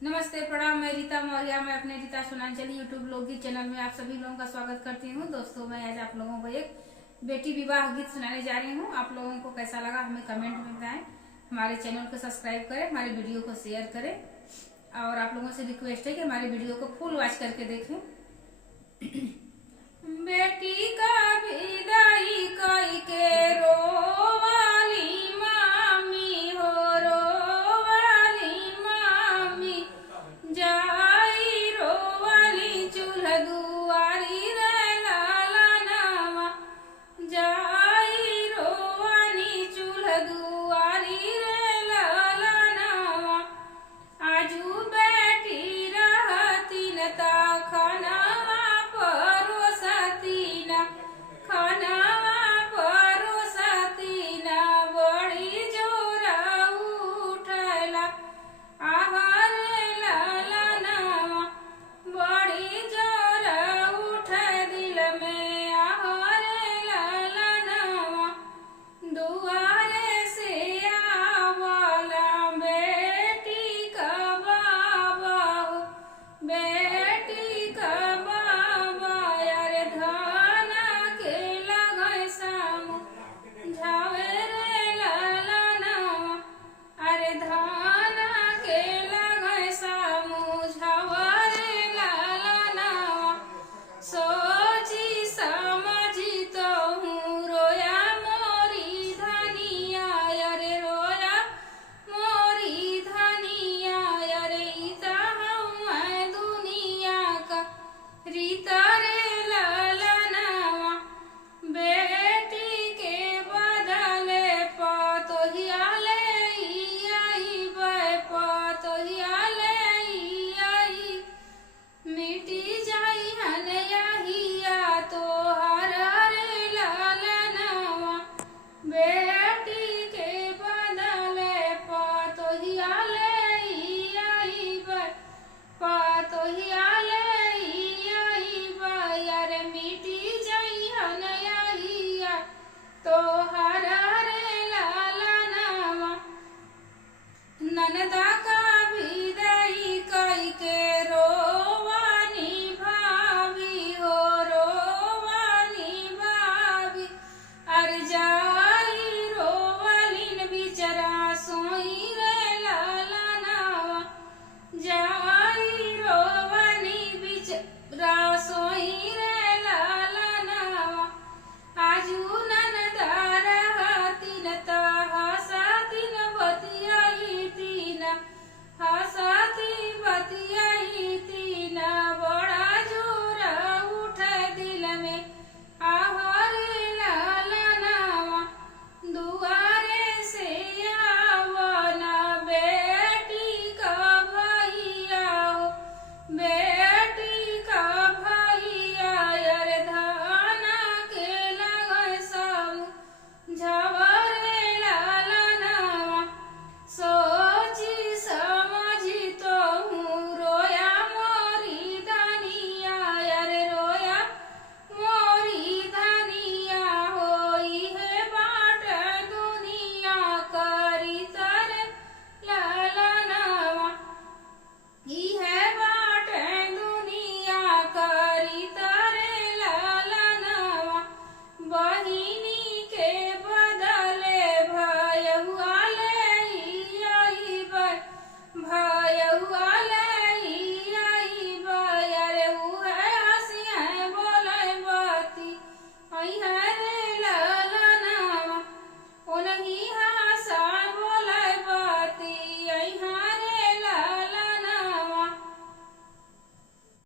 नमस्ते, प्रणाम। मैं रीता मौर्य। मैं अपने रीता सुनांचली यूट्यूब लोकगीत चैनल में आप सभी लोगों का स्वागत करती हूँ। दोस्तों, मैं आज आप लोगों को एक बेटी विवाह गीत सुनाने जा रही हूँ। आप लोगों को कैसा लगा हमें कमेंट में बताएं। हमारे चैनल को सब्सक्राइब करें, हमारे वीडियो को शेयर करें और आप लोगों से रिक्वेस्ट है कि हमारे वीडियो को फुल वॉच करके देखें। बेटी का विदाई कई के